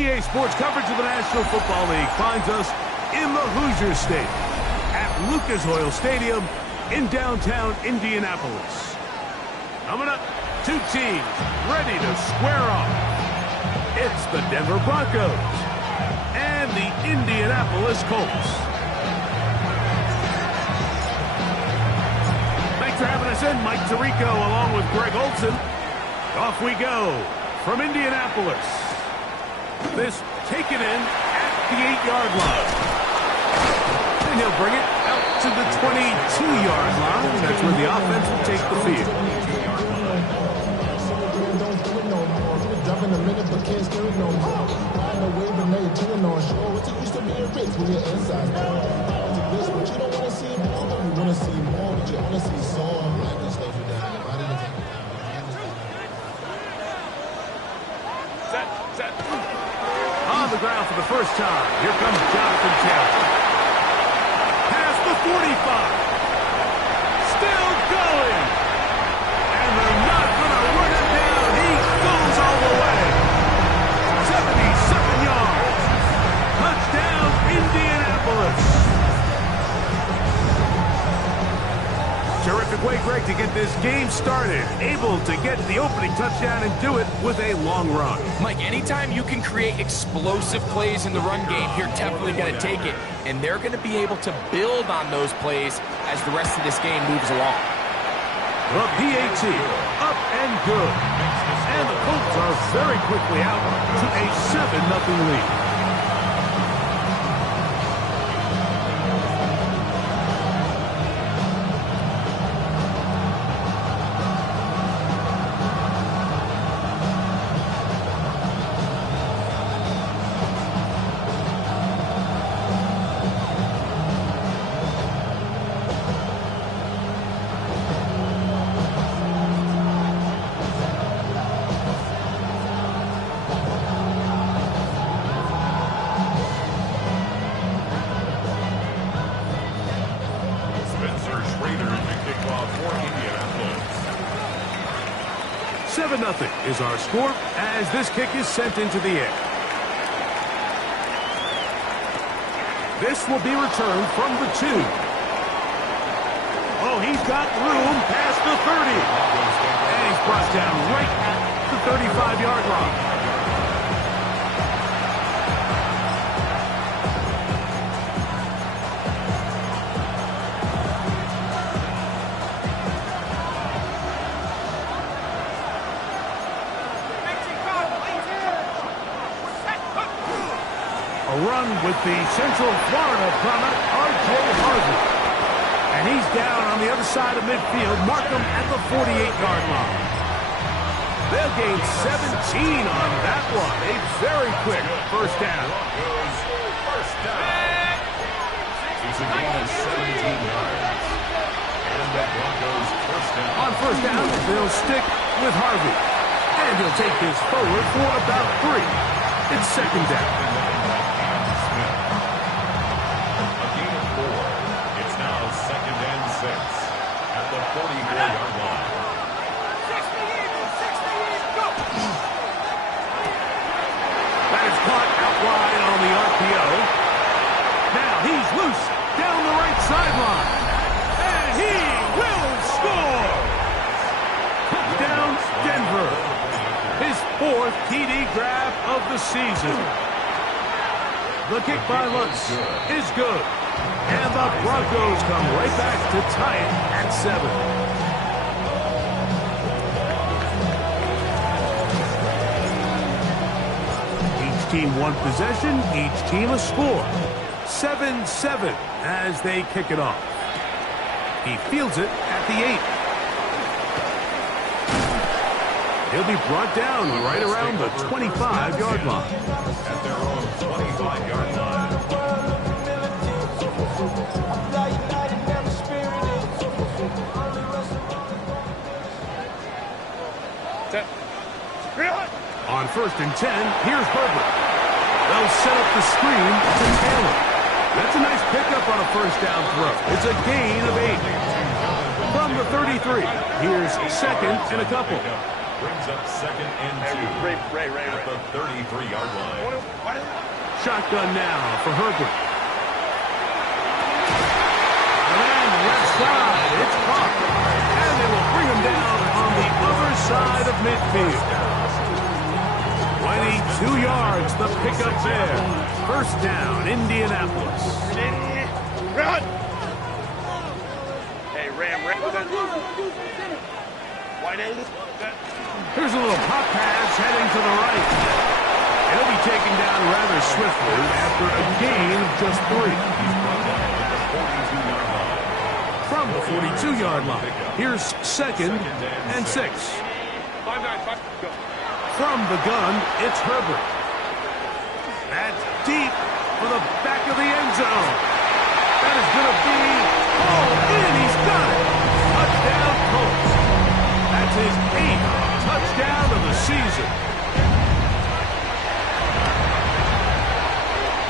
EA Sports coverage of the National Football League finds us in the Hoosier Stadium at Lucas Oil Stadium in downtown Indianapolis. Coming up, two teams ready to square off. It's the Denver Broncos and the Indianapolis Colts. Thanks for having us in, Mike Tirico along with Greg Olson. Off we go from Indianapolis. This taken in at the 8-yard line. And he'll bring it out to the 22-yard line. That's where the offense will take the field. Set. On the ground for the first time. Here comes Jonathan Taylor. Past the 45. Still going. And they're not going to run it down. He goes all the way. 77 yards. Touchdown, Indianapolis. Terrific way, Greg, to get this game started. Able to get the opening touchdown and do it with a long run. Mike, anytime you can create explosive plays in the run game, you're definitely going to take it. And they're going to be able to build on those plays as the rest of this game moves along. The PAT, up and good. And the Colts are very quickly out to a 7-0 lead. Nothing is our score as this kick is sent into the air. This will be returned from the 2. Oh, he's got room past the 30. And he's brought down right at the 35-yard line. With the Central Florida product, R.J. Harvey. And he's down on the other side of midfield. Mark him at the 48-yard line. They'll gain 17 on that one. A very quick first down. It's a gain of 17 yards. And that Broncos first down. On first down, they'll stick with Harvey. And he'll take this forward for about 3. It's second down. At the 44-yard line. 60, go! That is caught out wide on the RPO. Now he's loose down the right sideline. And he will score! Touchdown, Denver. His 4th TD grab of the season. The kick by Lutz is good. And the Broncos come right back to tie it at 7. Each team one possession, each team a score. 7-7 as they kick it off. He fields it at the 8. He'll be brought down right around the 25-yard line. At their own 25-yard line. On first and 10, here's Herbert. They'll set up the screen to Taylor. That's a nice pickup on a first down throw. It's a gain of 8. From the 33, here's second and a couple. brings up 2nd and 2 at the 33-yard line. Shotgun now for Herbert. And left side, it's caught. And they will bring him down on the other side of midfield. 22 yards, the pickup there. First down, Indianapolis. Run! Hey, Ram. Wide end. Here's a little pop pass heading to the right. He'll be taken down rather swiftly after a gain of just 3. From the 42-yard line. Here's 2nd and 6. 5-9, go. From the gun, it's Herbert. That's deep for the back of the end zone. That is going to be hauled in. He's got it. Touchdown, Colts. That's his 8th touchdown of the season.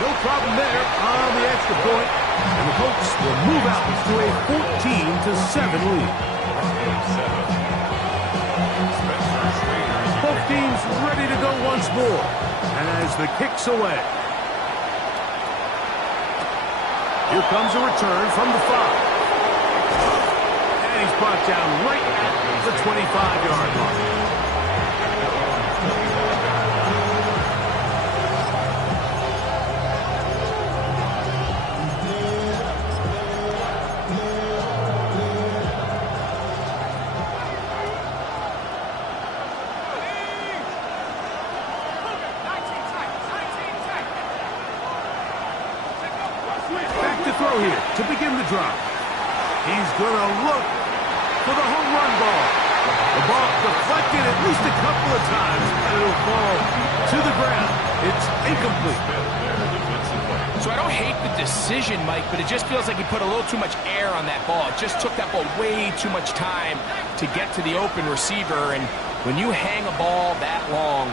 No problem there on the extra point. And the Colts will move out to a 14-7 lead. Both teams ready to go once more as the kick's away. Here comes a return from the 5. And he's brought down right at the 25-yard line. Throw here to begin the drive. He's going to look for the home run ball. The ball deflected at least a couple of times, and it'll fall to the ground. It's incomplete. So I don't hate the decision, Mike, but it just feels like he put a little too much air on that ball. It just took that ball way too much time to get to the open receiver, and when you hang a ball that long,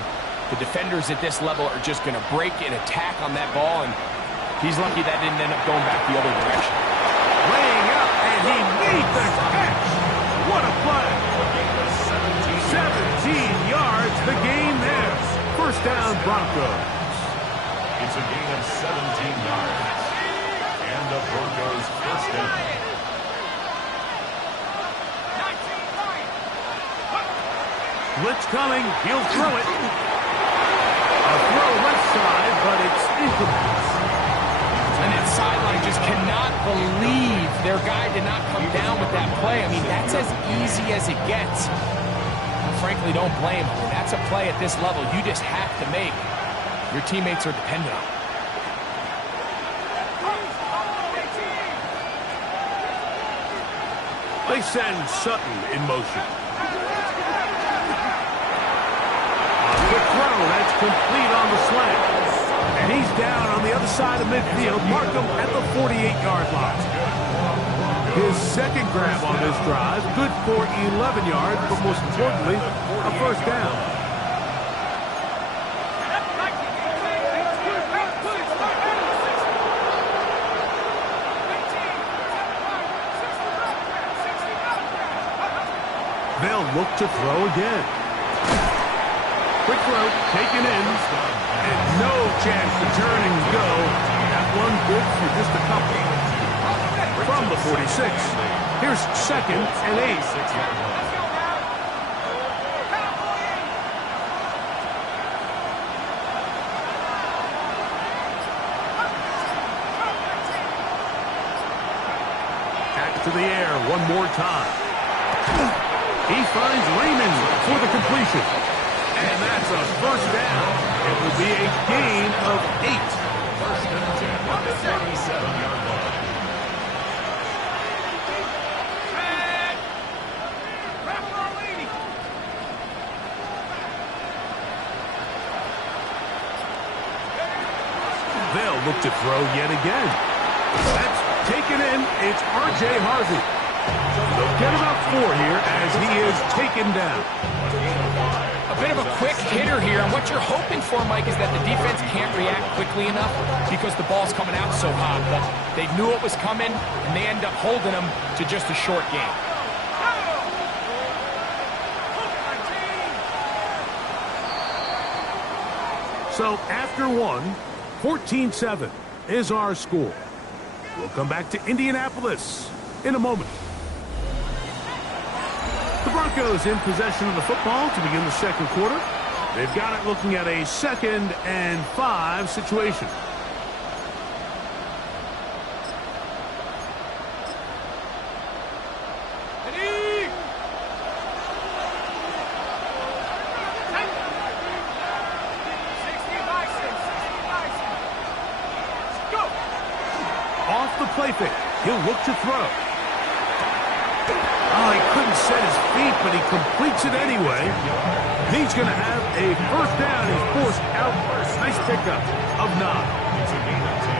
the defenders at this level are just going to break and attack on that ball, and he's lucky that didn't end up going back the other direction. Laying up, and he made the catch. What a play. 17 yards, the gain there. First down, Broncos. It's a gain of 17 yards. And the Broncos first down. Blitz coming. He'll throw it. A throw left side, but it's incomplete. And that sideline just cannot believe their guy did not come down with that play. I mean, that's as easy as it gets. I frankly don't blame him. That's a play at this level you just have to make. Your teammates are dependent on it. They send Sutton in motion. A quick throw, that's complete on the slant. And he's down on the other side of midfield. Mark him at the 48-yard line. His second grab on this drive, good for 11 yards, but most importantly, a first down. They'll look to throw again. Quick throw, taken in, and no chance to turn and go. That one good for just a couple. From the 46, here's 2nd and 8. Back to the air one more time. He finds Raymond for the completion. And that's a first down. It will be a gain of 8. First and 10 at the 37-yard line. They'll look to throw yet again. That's taken in. It's R.J. Harvey. They'll get about 4 here as he is taken down. A bit of a quick hitter here, and what you're hoping for, Mike, is that the defense can't react quickly enough because the ball's coming out so hot. But they knew it was coming, and they end up holding them to just a short game. So after one, 14-7 is our score. We'll come back to Indianapolis in a moment. The Broncos in possession of the football to begin the second quarter. They've got it looking at a 2nd and 5 situation. Off the play fake. He'll look to throw. Oh, he couldn't set his feet, but he completes it anyway. He's going to have a first down. He's forced out. Nice pickup of 9. It's a gain of 10.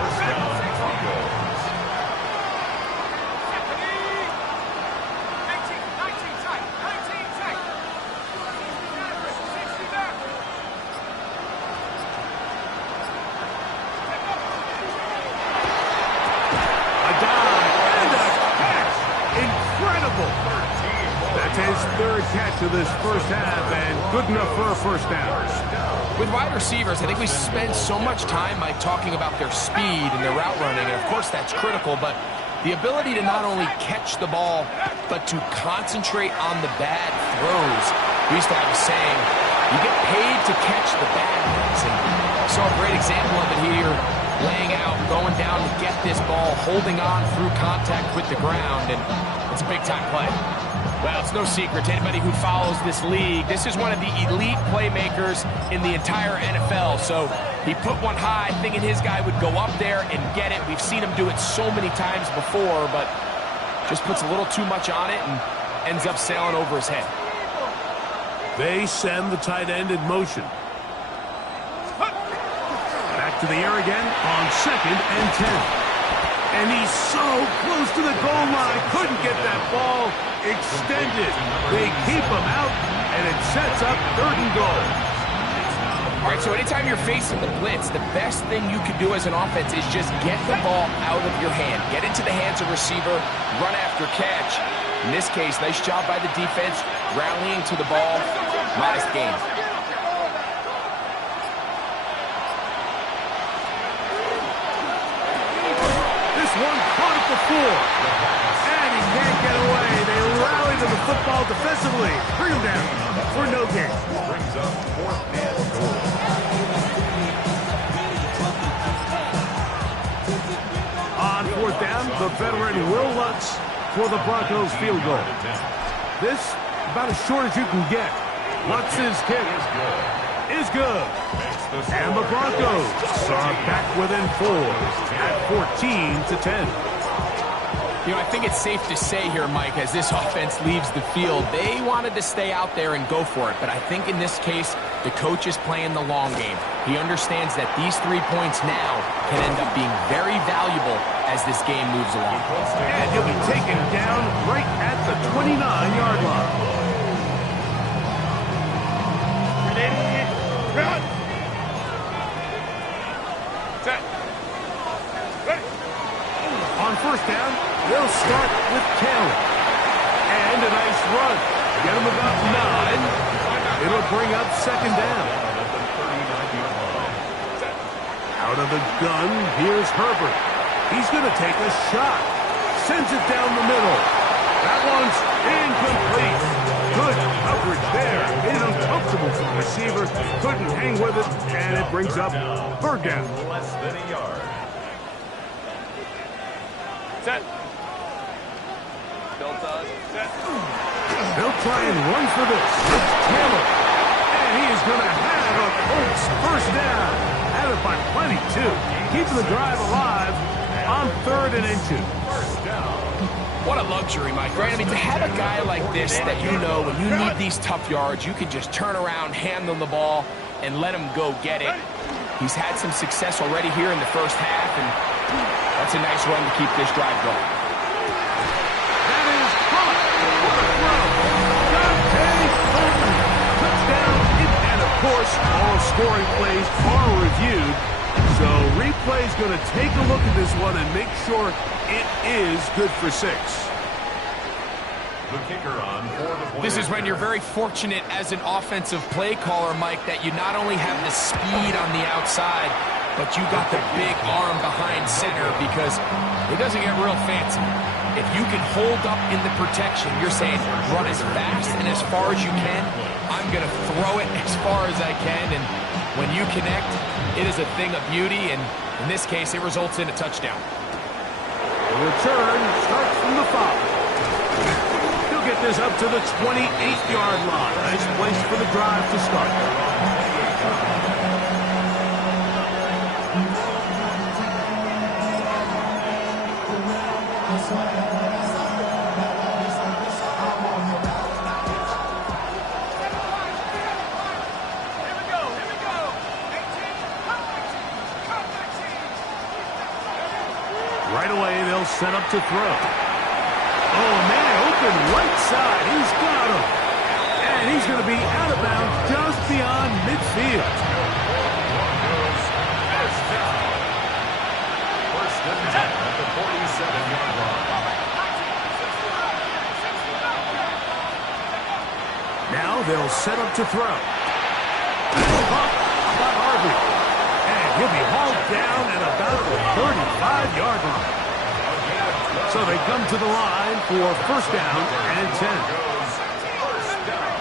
First down, Broncos. His 3rd catch of this first half, and good enough for a first down. With wide receivers, I think we spend so much time, Mike, talking about their speed and their route running, and of course that's critical, but the ability to not only catch the ball, but to concentrate on the bad throws. We used to have a saying, you get paid to catch the bad ones, and I saw a great example of it here, laying out, going down to get this ball, holding on through contact with the ground, and it's a big-time play. Well, it's no secret to anybody who follows this league. This is one of the elite playmakers in the entire NFL. So he put one high, thinking his guy would go up there and get it. We've seen him do it so many times before, but just puts a little too much on it and ends up sailing over his head. They send the tight end in motion. Back to the air again on 2nd and 10. And he's so close to the goal line. Couldn't get that ball extended. They keep him out, and it sets up 3rd and goal. All right, so anytime you're facing the blitz, the best thing you can do as an offense is just get the ball out of your hand. Get into the hands of receiver, run after catch. In this case, nice job by the defense, rallying to the ball. Modest gain. One caught it before, and he can't get away. They rally to the football defensively. Bring him down for no gain. Brings up 4th and goal. On 4th down, the veteran Will Lutz for the Broncos field goal. This about as short as you can get. Lutz's kick is good. And the Broncos are back within 4 at 14-10. You know, I think it's safe to say here, Mike, as this offense leaves the field, they wanted to stay out there and go for it. But I think in this case, the coach is playing the long game. He understands that these 3 points now can end up being very valuable as this game moves along. And he'll be taken down right at the 29-yard line. Run! On 1st down, they'll start with Taylor. And a nice run. Get him about 9. It'll bring up 2nd down. Out of the gun, here's Herbert. He's going to take a shot. Sends it down the middle. That one's incomplete. Good coverage there. Made it uncomfortable for the receiver. Couldn't hang with it, and it brings up 3rd down. Less than a yard. Set. Still done. Set. They'll try and run for this. It's Taylor. And he is going to have a Colts first down. Had it by plenty, too. Keeping the drive alive on 3rd and inches. First down. What a luxury, Mike, right? I mean, to have a guy like this that you know when you need these tough yards, you can just turn around, hand them the ball, and let him go get it. He's had some success already here in the first half, and that's a nice run to keep this drive going. That is caught. What a throw. Touchdown. And, of course, all scoring plays are reviewed. So replay's going to take a look at this one and make sure it is good for 6. The kicker on for the point. This is when you're very fortunate as an offensive play caller, Mike, that you not only have the speed on the outside, but you got the big arm behind center, because it doesn't get real fancy. If you can hold up in the protection, you're saying run as fast and as far as you can. I'm going to throw it as far as I can, and when you connect, it is a thing of beauty, and in this case, it results in a touchdown. The return starts from the 5. He'll get this up to the 28-yard line. Nice place for the drive to start. Right away, they'll set up to throw. Oh, man, open right side. He's got him. And he's going to be out of bounds just beyond midfield. First and 10 at the 47-yard line. Now they'll set up to throw. How about Harvey? And he'll be hauled down at about the 35-yard line. So they come to the line for first down and 10. First down.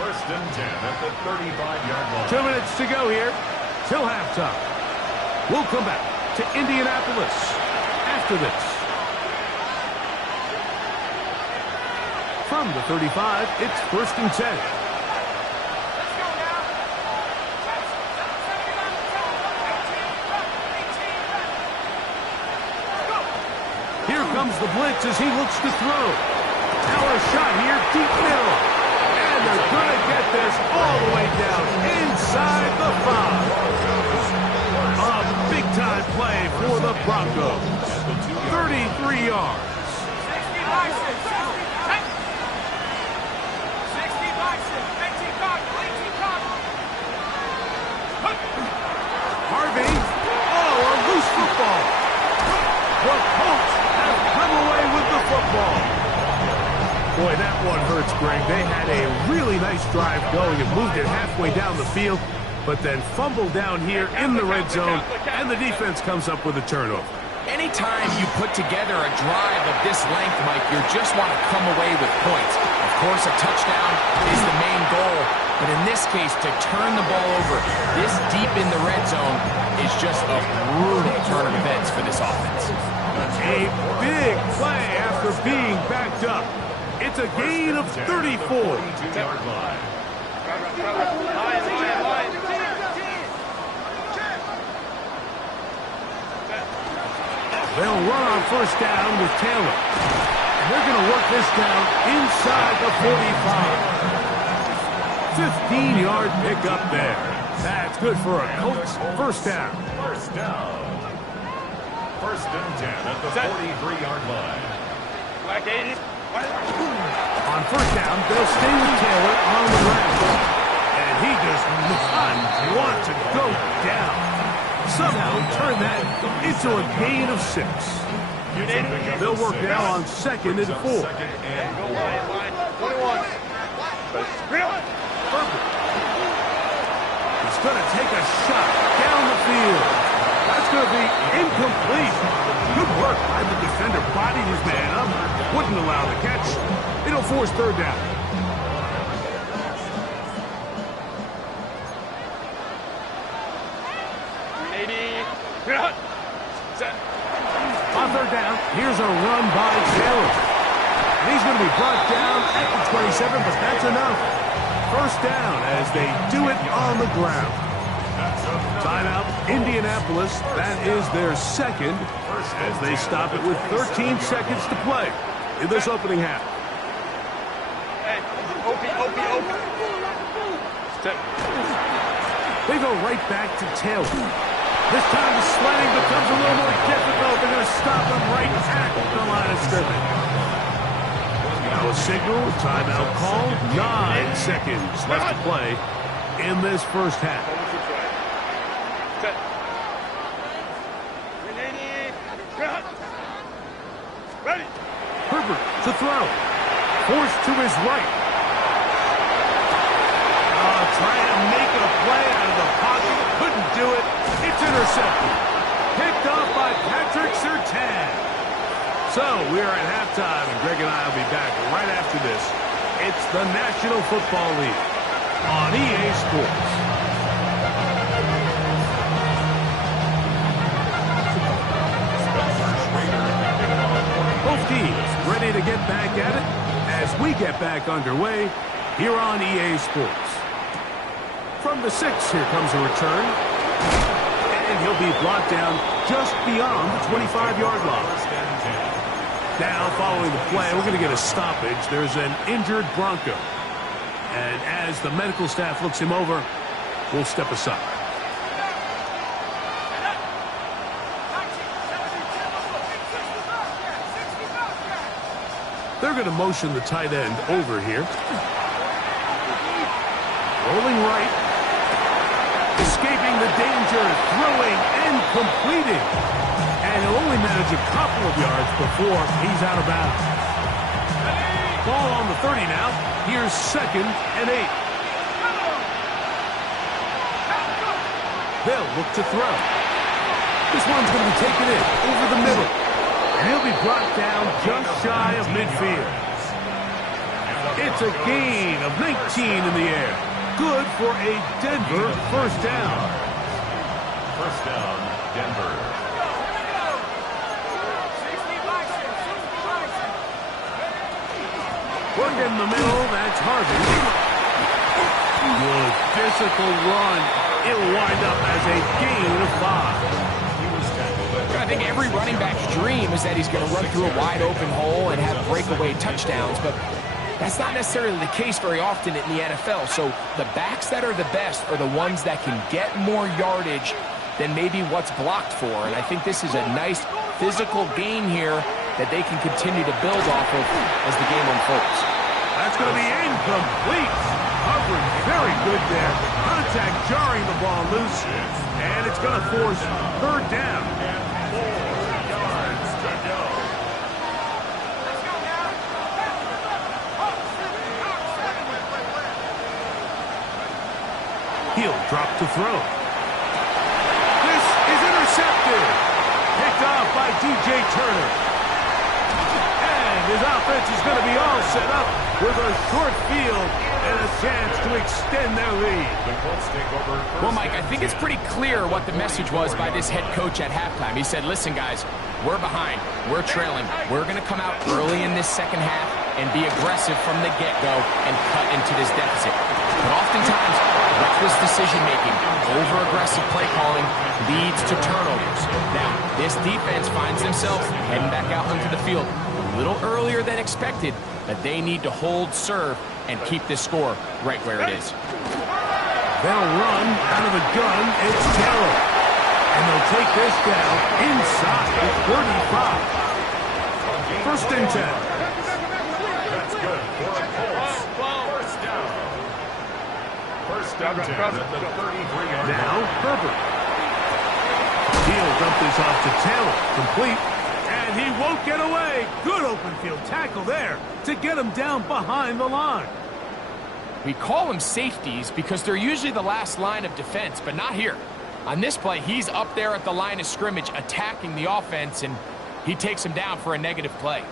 First and 10 at the 35-yard line. 2 minutes to go here till halftime. We'll come back to Indianapolis after this. From the 35, it's first and 10. Here comes the blitz as he looks to throw. Now a shot here, deep middle. And they're going to get this all the way down inside the 5. A big-time play for the Broncos. 33 yards. Harvey. Oh, a loose football. The Colts have come away with the football. Boy, that one hurts, Greg. They had a really nice drive going and moved it halfway down the field, but then fumbled down here in the red zone, and the defense comes up with a turnover. Anytime you put together a drive of this length, Mike, you just want to come away with points. Of course, a touchdown is the main goal, but in this case, to turn the ball over this deep in the red zone is just a brutal turn of events for this offense. A big play after being backed up. It's a gain of 34. 42-yard line. They'll run on first down with Taylor. And they're going to work this down inside the 45. 15-yard pickup there. That's good for a Colts first down. First down. First and 10 at the 43-yard line. On first down, they'll stay with Taylor on the ground. And he does not want to go down. Somehow he turned that into a gain of 6. They'll work now on second and 4. He's going to take a shot down the field. That's going to be incomplete. Good work by the defender. Bodied his man up. Wouldn't allow the catch. It'll force third down. On third down, here's a run by Taylor. And he's going to be brought down at the 27, but that's enough. First down as they do it on the ground. Timeout, Indianapolis. That is their second as they stop it with 13 seconds to play in this opening half. They go right back to Taylor. This time the sledding becomes a little more difficult. They're going to stop him right at the line of scrimmage. Now a signal, timeout call, 9 seconds left to play in this first half. Herbert to throw. forced to his right. Trying to make a play out of the pocket. Couldn't do it. It's intercepted. Picked off by Patrick Surtain. So we are at halftime, and Greg and I will be back right after this. It's the National Football League on EA Sports. Both teams ready to get back at it as we get back underway here on EA Sports. From the 6, here comes a return. And he'll be brought down just beyond the 25-yard line. Now, following the play, we're going to get a stoppage. There's an injured Bronco. And as the medical staff looks him over, we'll step aside. They're going to motion the tight end over here. Rolling right. Escaping the danger, throwing and completing. And he'll only manage a couple of yards before he's out of bounds. Ball on the 30 now. Here's 2nd and 8. They'll look to throw. This one's going to be taken in over the middle. And he'll be brought down just shy of midfield. It's a gain of 19 in the air. Good for a Denver first down. First down, Denver. Work in the middle, that's Harvey. Good physical run. It'll wind up as a gain of 5. I think every running back's dream is that he's going to run through a wide open hole and have breakaway touchdowns, but that's not necessarily the case very often in the NFL. So the backs that are the best are the ones that can get more yardage than maybe what's blocked for. And I think this is a nice physical gain here that they can continue to build off of as the game unfolds. That's going to be incomplete. Coverage very good there. Contact jarring the ball loose. And it's going to force 3rd down. 4 yards to go. He'll drop to throw. This is intercepted. Picked off by DJ Turner. And his offense is going to be all set up with a short field and a chance to extend their lead. The Colts take over. Well, Mike, I think it's pretty clear what the message was by this head coach at halftime. He said, listen, guys, we're behind. We're trailing. We're going to come out early in this second half and be aggressive from the get-go and cut into this deficit. But oftentimes, reckless decision-making, over-aggressive play calling leads to turnovers. Now, this defense finds themselves heading back out onto the field a little earlier than expected, but they need to hold serve and keep this score right where it is. They'll run out of the gun. It's Taylor. And they'll take this down inside the 35. 1st and 10. That's good for the Colts. First down. First down, 10 at the 33-yard line. Now, Herbert. He'll dump this off to Taylor. Complete. And he won't get away. Good open field tackle there to get him down behind the line. We call them safeties because they're usually the last line of defense, but not here. On this play, he's up there at the line of scrimmage attacking the offense, and he takes him down for a negative play.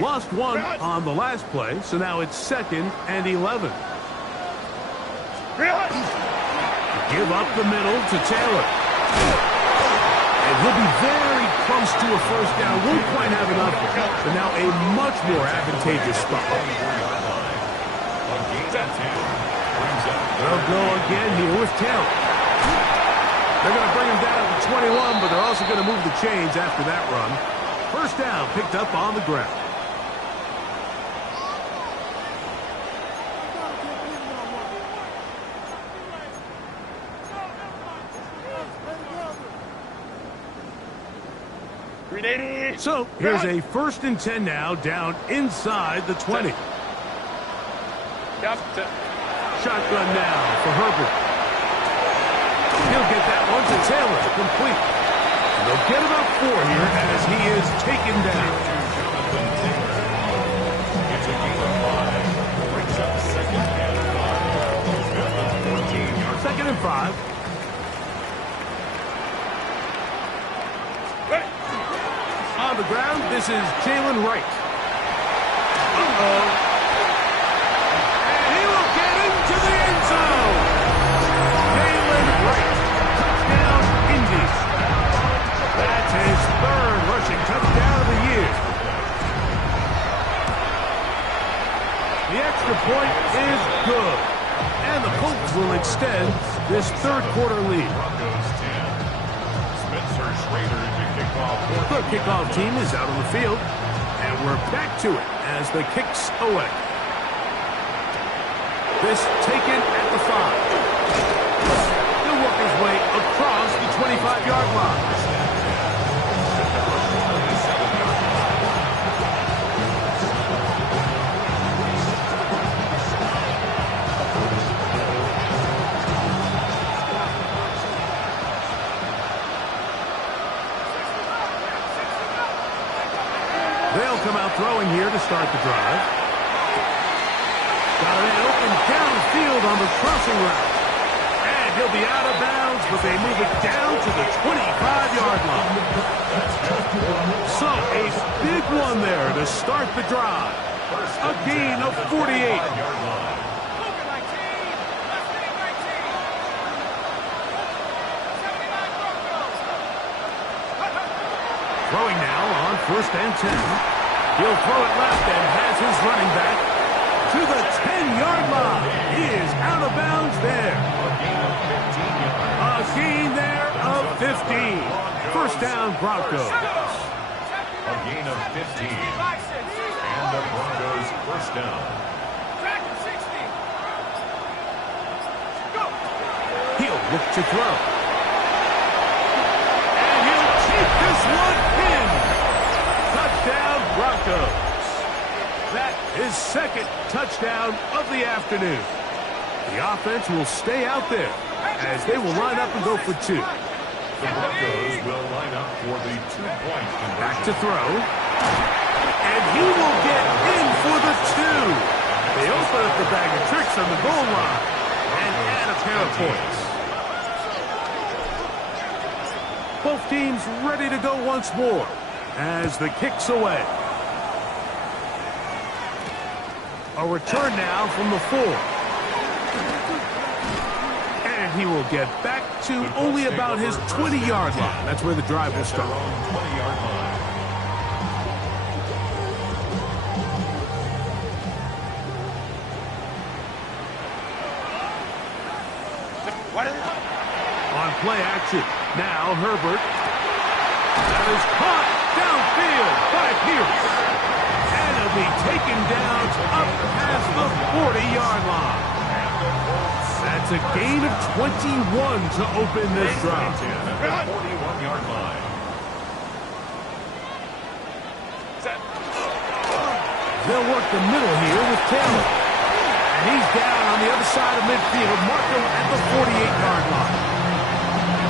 Lost one on the last play, so now it's 2nd and 11. Give up the middle to Taylor. And he'll be very close to a first down. Won't quite have enough, but now a much more advantageous spot. They'll go again here with Taylor. They're going to bring him down to 21, but they're also going to move the chains after that run. First down picked up on the ground. So here's a 1st and 10 now, down inside the 20. Shotgun now for Herbert. He'll get that one to Taylor, complete. And they'll get about 4 here as he is taken down. on the ground. This is Jalen Wright. Uh-oh. And he will get into the end zone. Jalen Wright. Touchdown, Indy. That's his third rushing touchdown of the year. The extra point is good. And the Colts will extend this third quarter lead. The kickoff team is out on the field. And we're back to it as the kicks away. This taken at the 5. He'll work his way across the 25-yard line. They'll come out throwing here to start the drive. Got a man open downfield on the crossing route. And he'll be out of bounds, but they move it down to the 25-yard line. So a big one there to start the drive. A gain of 48. Throwing now on 1st and 10. He'll throw it left and has his running back to the 10-yard line. He is out of bounds there. A gain there of 15. First down, Broncos. A gain of 15. And the Broncos first down. He'll look to throw. And he'll keep this one in. Touchdown, Broncos. That is second touchdown of the afternoon. The offense will stay out there as they will line up and go for 2. The Broncos will line up for the 2-point conversion. Back to throw. And he will get in for the 2. They open up the bag of tricks on the goal line and add a pair of points. Both teams ready to go once more as the kick's away. A return now from the 4. And he will get back to only about his 20-yard line. That's where the drive will start. 20-yard line. On play action. Now Herbert. That is caught downfield by Pierce. And he'll be taken down up past the 40-yard line. That's a gain of 21 to open this drive. 41-yard line. They'll work the middle here with Taylor. And he's down on the other side of midfield. Mark him at the 48-yard line.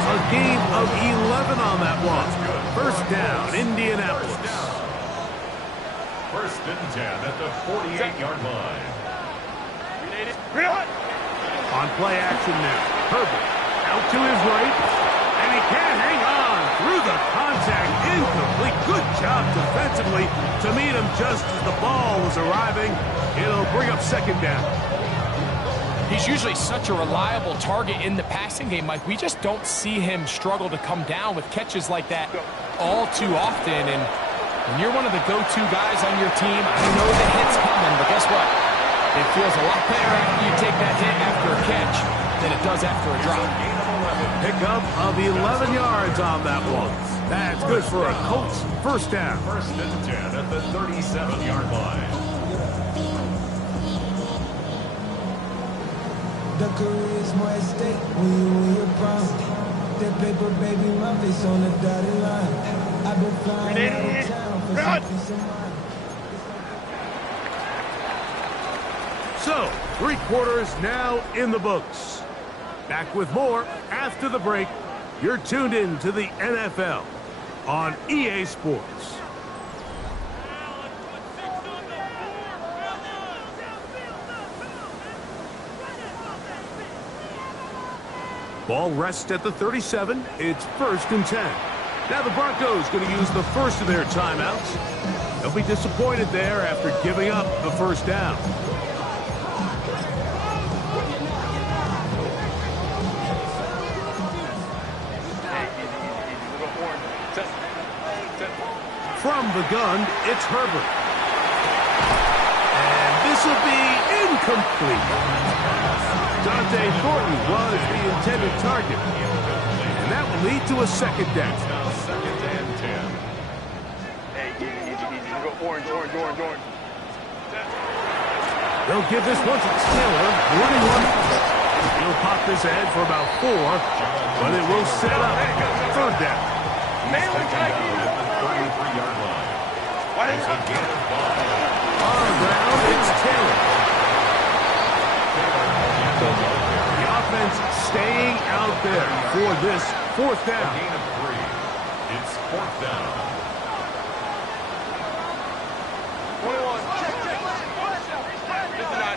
A gain of 11 on that one. First down, Indianapolis. First and 10 at the 48-yard line. On play action now. Herbert out to his right. And he can't hang on through the contact. Incomplete. Good job defensively to meet him just as the ball was arriving. It'll bring up second down. He's usually such a reliable target in the passing game, Mike. We just don't see him struggle to come down with catches like that all too often. And when you're one of the go-to guys on your team, I know the hit's coming, but guess what? It feels a lot better after you take that hit after a catch than it does after a drop. Pickup of 11 yards on that one. That's good for a Colts first down. First and 10 at the 37-yard line. The career's more at stake when you're proud. That paper, baby, my face on the dotted line. I've been flying out of town for some peace of mind. So, 3 quarters now in the books. Back with more after the break. You're tuned in to the NFL on EA Sports. Ball rests at the 37. It's first and 10. Now the Broncos going to use the first of their timeouts. They'll be disappointed there after giving up the first down. From the gun, it's Herbert. And this will be incomplete. Dante Thornton was the intended target. And that will lead to a second down. Now second and 10. Hey, easy. Go orange. They'll give this one to Taylor, running one. He'll pop this ahead for about 4, but it will set up third down. Second down at the 33-yard line. It's a gain of 5. On the ground, it's Taylor. The offense staying out there for this fourth A down. gain of 3. It's fourth down. 21.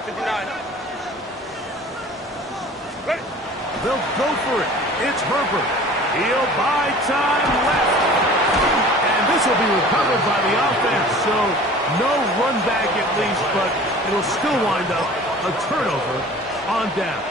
59. Ready? They'll go for it. It's Herbert. He'll buy time left. And this will be recovered by the offense, so no run back at least, but it'll still wind up a turnover on down.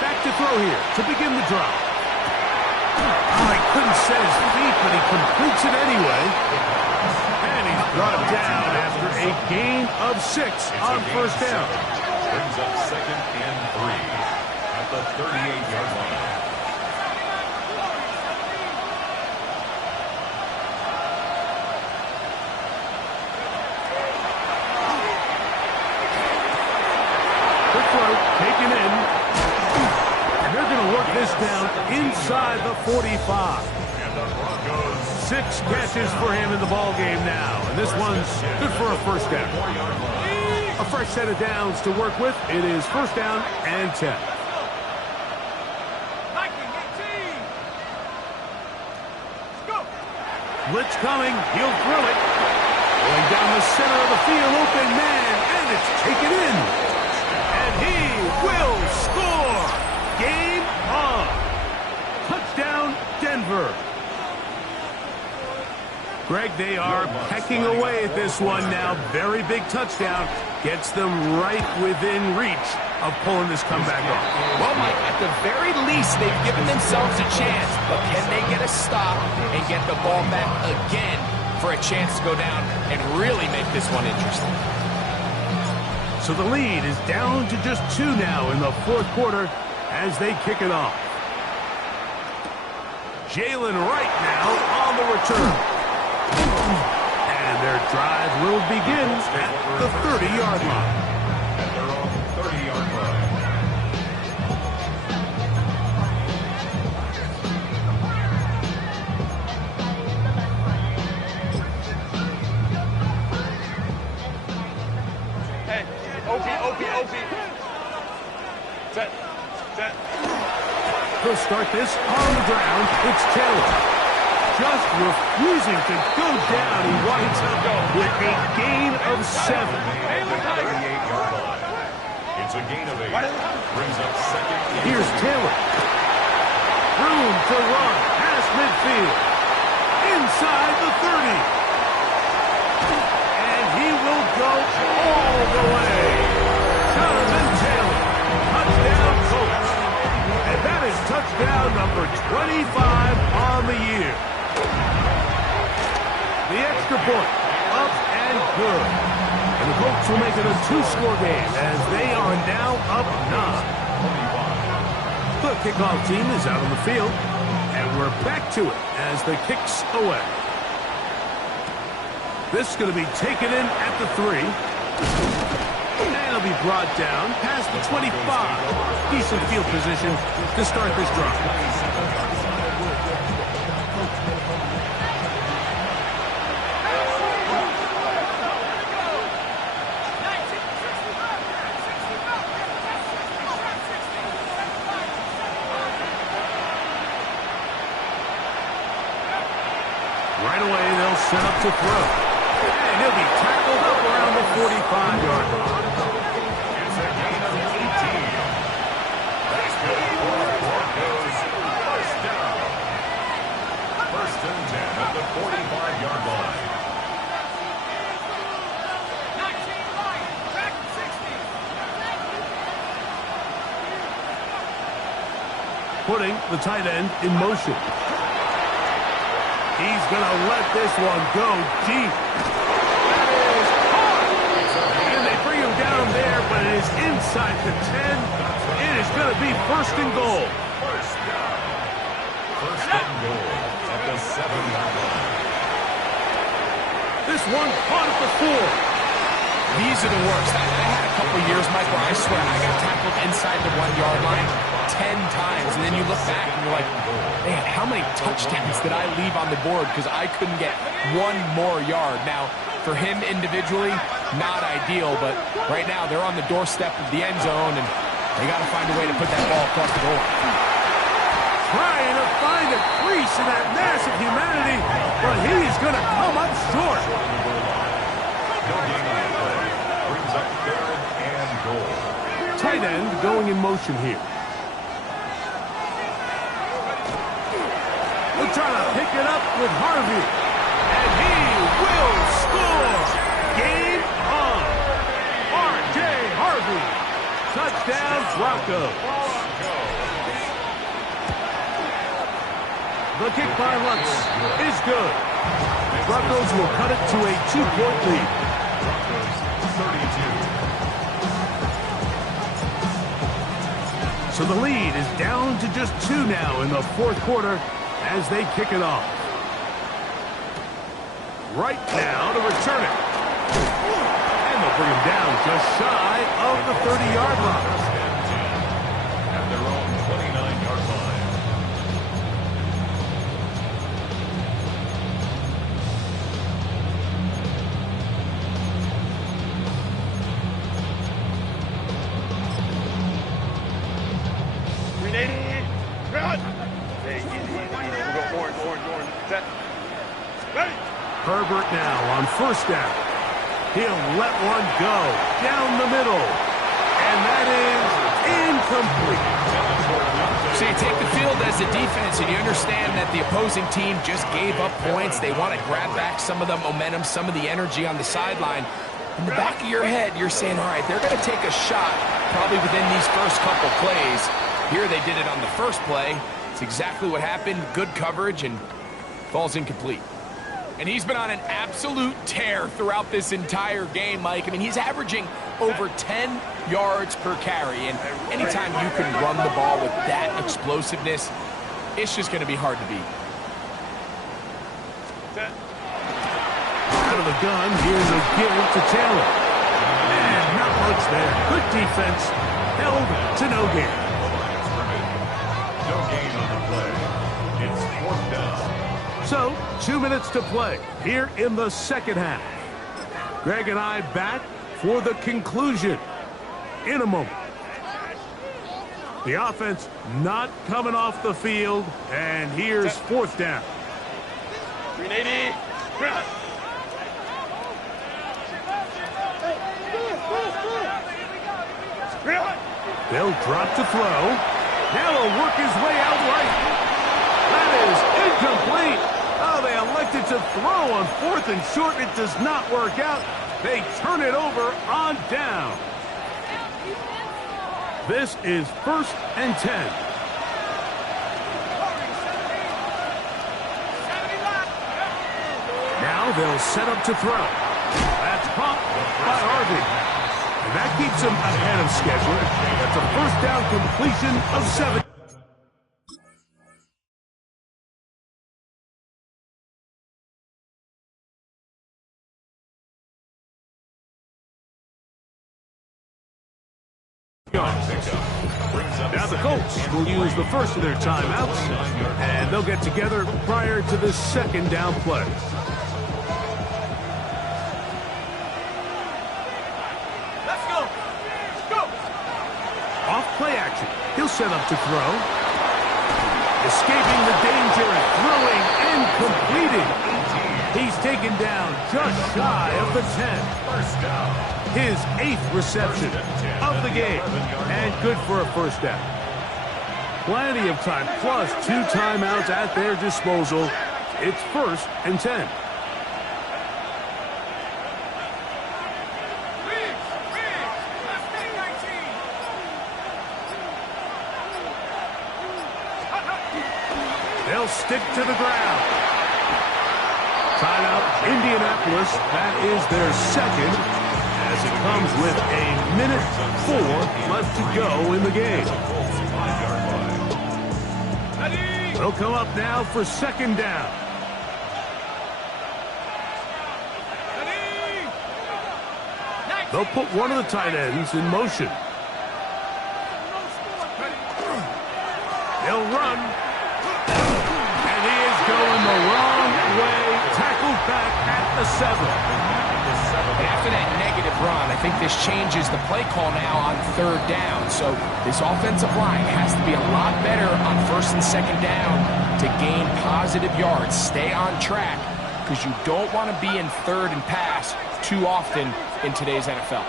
Back to throw here to begin the drive. Oh, he couldn't set his feet, but he completes it anyway. And he's brought down after a gain of 6 on first down. Brings up second and 3 at the 38-yard line. Quick throw, taken in. And they're going to work this down inside the 45. And the Broncos 6 catches for him in the ball game now. And this one's good for a first down. 4-yard line. A fresh set of downs to work with. It is first down and 10. Blitz coming. He'll throw it. Going down the center of the field. Open man. And it's taken in. And he will score. Game on. Touchdown, Denver. Greg, they are pecking away at this one now. Very big touchdown. Gets them right within reach of pulling this comeback off. Well, Mike, at the very least, they've given themselves a chance, but can they get a stop and get the ball back again for a chance to go down and really make this one interesting? So the lead is down to just 2 now in the fourth quarter as they kick it off. Jalen Wright now on the return. And their drive will begin at the 30-yard line. At their own 30-yard line. Hey, OP. Set. He'll start this on the ground. It's Taylor. Just refusing to go down. He winds up with a gain of 7. At the 38-yard line. It's a gain of 8. Brings up second and Here's Taylor. Room to run past midfield. Inside the 30. And he will go all the way. Jonathan Taylor. Touchdown, Colts. And that is touchdown number 25 on the year. The extra point, up and good. And the Colts will make it a 2-score game as they are now up 9. The kickoff team is out on the field, and we're back to it as the kick's away. This is going to be taken in at the 3. And it'll be brought down past the 25. Decent field position to start this drive. Right away, they'll set up to throw. And he'll be tackled up around the 45-yard line. It's a gain of 18. That's good for the Broncos. First down. First and 10 at the 45-yard line. Putting the tight end in motion. He's going to let this one go deep. That is hard. And they bring him down there, but it is inside the 10. It is going to be first and goal. First down. First and goal at the 7-yard line. This one caught at the 4. These are the worst. I had a couple years, Mike, where I swear I got tackled inside the 1-yard line 10 times. And then you look back and you're like, man, how many touchdowns did I leave on the board because I couldn't get one more yard? Now, for him individually, not ideal, but right now they're on the doorstep of the end zone, and they got to find a way to put that ball across the goal. Trying to find a crease in that mass of humanity, but he's going to come up short. No gain on the play. Brings up third and goal. Tight end going in motion here. We're trying to pick it up with Harvey. And he will score. Game on. R.J. Harvey. Touchdown, Broncos. The kick by Lutz is good. Broncos will cut it to a 2-point lead. Broncos 32. So the lead is down to just 2 now in the fourth quarter as they kick it off. Right now to return it. And they'll bring him down just shy of the 30-yard line. First and 10 at their own 29-yard line. Herbert now on first down. He'll let one go down the middle. And that is incomplete. So you take the field as a defense, and you understand that the opposing team just gave up points. They want to grab back some of the momentum, some of the energy on the sideline. In the back of your head, you're saying, all right, they're going to take a shot probably within these first couple plays. Here they did it on the first play. It's exactly what happened. Good coverage, and falls incomplete. And he's been on an absolute tear throughout this entire game, Mike. I mean, he's averaging over 10 yards per carry. And anytime you can run the ball with that explosiveness, it's just going to be hard to beat. Out of the gun, here's a give to Taylor. And not much there. Good defense. Held to no gain. No gain on the play. It's fourth down. So, 2 minutes to play here in the second half. Greg and I back for the conclusion in a moment. The offense not coming off the field, and here's fourth down. 380. They'll drop to throw. Now he'll work his way out right. That is incomplete. Oh, they elected to throw on fourth and short. It does not work out. They turn it over on down. This is first and 10. Now they'll set up to throw. That's caught by Harvey. And that keeps him ahead of schedule. That's a first down completion of 7. Now the Colts will use the first of their timeouts, and they'll get together prior to the second down play. Let's go. Go. Off play action. He'll set up to throw. Escaping the danger and throwing and completing. taken down just shy of the 10. First down. His 8th reception of the game, and good for a first down. Plenty of time, plus 2 timeouts at their disposal. It's 1st and 10. They'll stick to the ground. Timeout, Indianapolis. That is their second, as it comes with a minute 4 left to go in the game. They'll come up now for second down. They'll put one of the tight ends in motion. They'll run. And he is going the wrong way. Tackled back at the 7. And after that negative run, I think this changes the play call now on 3rd down. So this offensive line has to be a lot better on 1st and 2nd down to gain positive yards. Stay on track, because you don't want to be in 3rd and pass too often in today's NFL.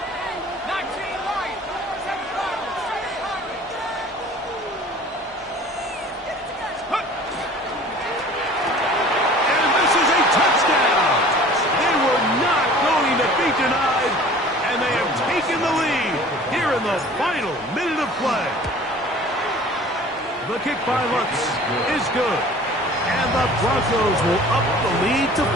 Denied, and they have taken the lead here in the final minute of play. The kick by Lutz is good, and the Broncos will up the lead to 5.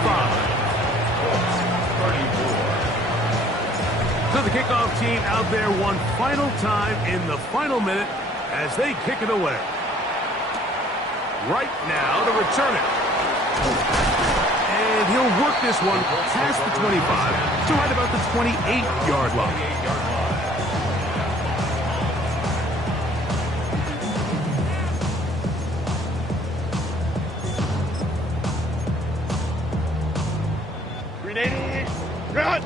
So the kickoff team out there one final time in the final minute as they kick it away. Right now to return it. And he'll work this one past the 25 to right about the 28-yard line. Run!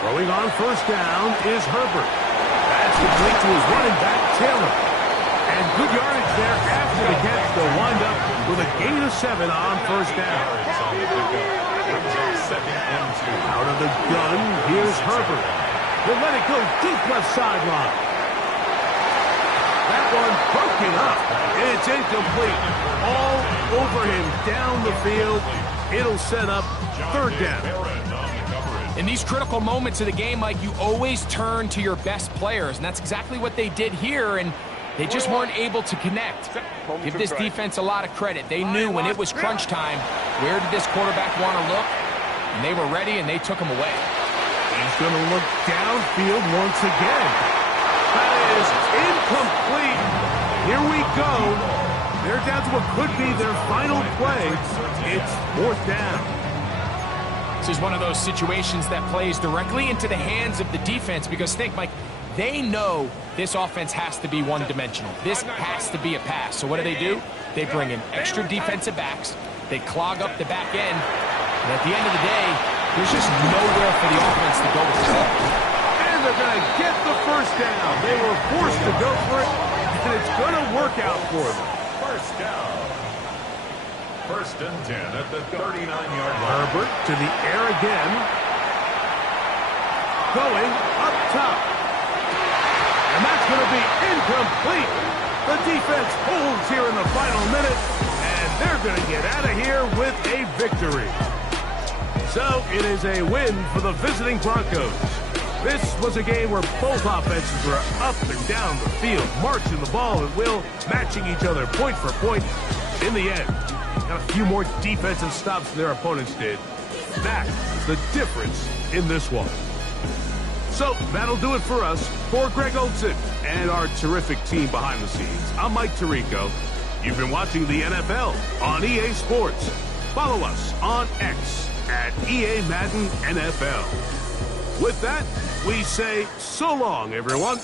Throwing on first down is Herbert. That's complete to his running back, Taylor. And good yardage there after the catch. They'll wind up with a gain of 7 on first down. Out of the gun, here's Herbert. He'll let it go deep left sideline. That one broken up. It's incomplete. All over him down the field. It'll set up 3rd down. In these critical moments of the game, Mike, you always turn to your best players, and that's exactly what they did here, and they just weren't able to connect. Give this defense a lot of credit. They knew when it was crunch time, where did this quarterback want to look, and they were ready, and they took him away. He's going to look downfield once again. That is incomplete. Here we go. They're down to what could be their final play. It's 4th down. This is one of those situations that plays directly into the hands of the defense, because think, Mike, they know this offense has to be one-dimensional. This has to be a pass. So what do? They bring in extra defensive backs. They clog up the back end. And at the end of the day, there's just nowhere for the offense to go with this. And they're going to get the first down. They were forced to go for it, and it's going to work out for them. First down. 1st and 10 at the 39-yard line. Herbert to the air again. Going up top. And that's going to be incomplete. The defense holds here in the final minute, and they're going to get out of here with a victory. So it is a win for the visiting Broncos. This was a game where both offenses were up and down the field, marching the ball at will, matching each other point for point. In the end, got a few more defensive stops than their opponents did. That is the difference in this one. So that'll do it for us. For Greg Olsen and our terrific team behind the scenes, I'm Mike Tirico. You've been watching the NFL on EA Sports. Follow us on X at EA Madden NFL. With that, we say so long, everyone.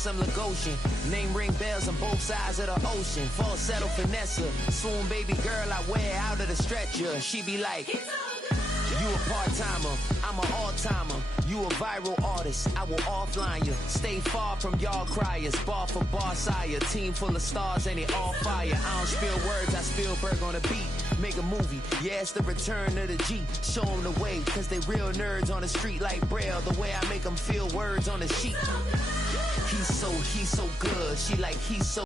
guess I'm Lagosian. Name ring bells on both sides of the ocean. Falsetto finesse, swoon baby girl I wear out of the stretcher. She be like, you a part-timer, I'm an all-timer. You a viral artist, I will offline you. Stay far from y'all criers, bar for bar sire. Team full of stars and it all fire. I don't spill words, I Spielberg on the beat. Make a movie, yeah, it's the return of the G. Show them the way, cause they real nerds on the street like Braille. The way I make them feel words on the sheet. He's so good, she like he's so